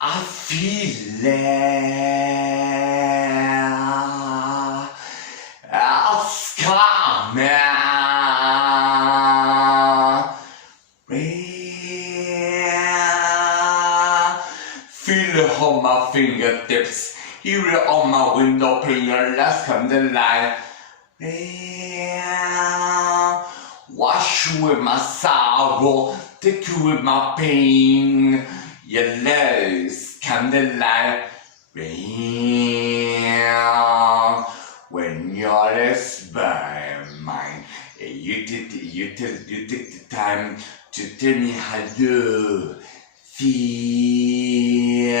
I feel it's coming. Feel it on my fingertips. Hear it on my window pane. Your last come the light. Wash you with my sorrow, take you with my pain. Your legs candlelight rain. When your legs burn mine, you take the time to tell me how you feel.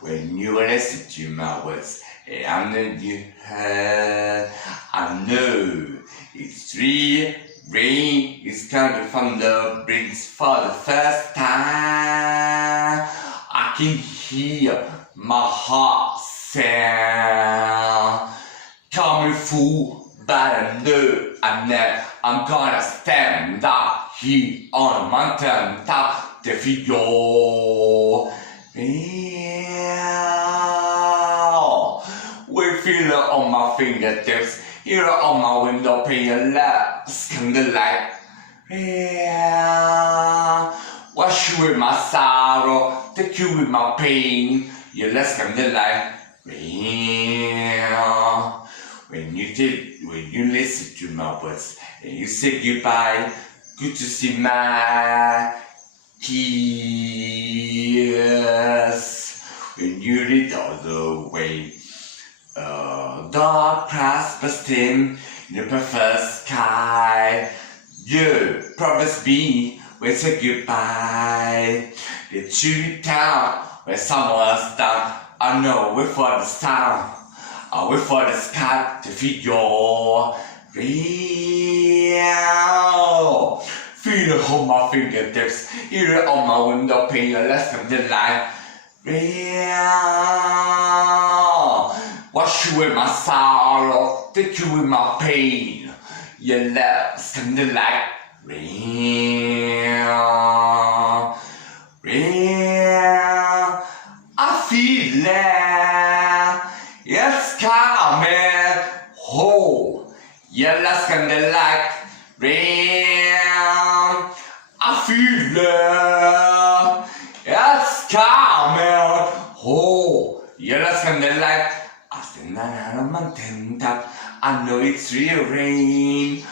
When you listen to my words, I know you heard. I know it's real. Rain is coming from the bricks for the first time. I can hear my heart sound coming through, but I know I'm gonna stand up here on a mountain top to feel your we feel it on my fingertips, hear it on my window pane, let's candlelight. Wash you with my sorrow, take you with my pain, your last candlelight. When you listen to my words and you say goodbye, good to see my tears. When you read all the way, dark clouds bursting in the perfect sky. You promised me we say goodbye. The tree town where someone's down. I know wait for the star. I wait for the sky to feed your real. Feel it on my fingertips, hear it on my window pane, let's come the light. Real. Wash you with my sorrow, take you with my pain. Your love's come the light. Real. Real. I feel it. It's coming. Oh, your love's come the light. Real. I feel it. It's coming. Oh, your love's come the light. I stand on a mountain top. I know it's real rain.